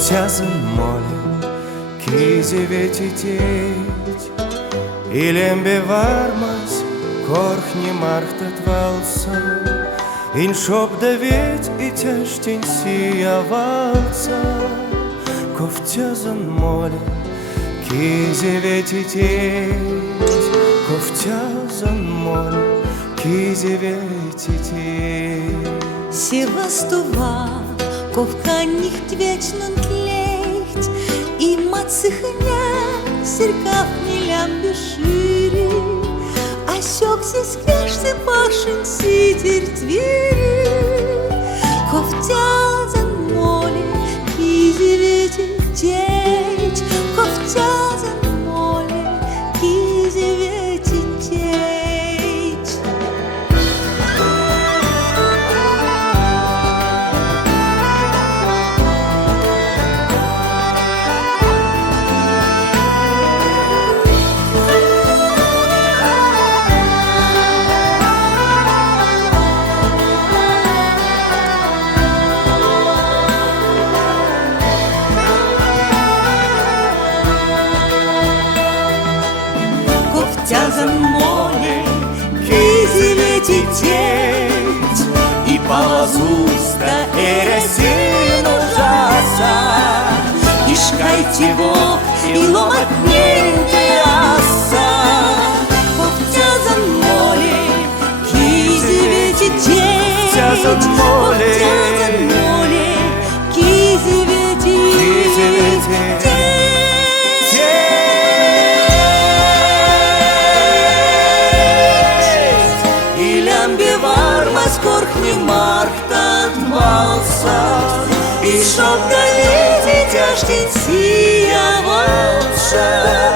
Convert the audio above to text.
ковтязен моли, kīzivieķiķīt, ilembi varmas, korhņi marhtat valsa, in šopdaviet итяжтень сия valsa, ковтязен моли, kīzivieķiķīt, ковтязен моли, kīzivieķiķīt. Севастова, ковканних твечнен тлеcht, и мацыхня, серкав не лямби шире, а сёк здесь кешцы пашин ситер твери, ковтязан моли, kīzivieķiķīt, ковтязан моли, kīzivieķiķīt. Ковтязен моли, kīzivieķiķīt, и полозуста эресин ужаса, и шкайтивок, и ломатненьте аса. Ковтязан моли, kīzivieķiķīt, Ковтязен моли, kīzivieķiķīt. Корхни мархтат valsa, и šopdaviet итяжтень сия valsa.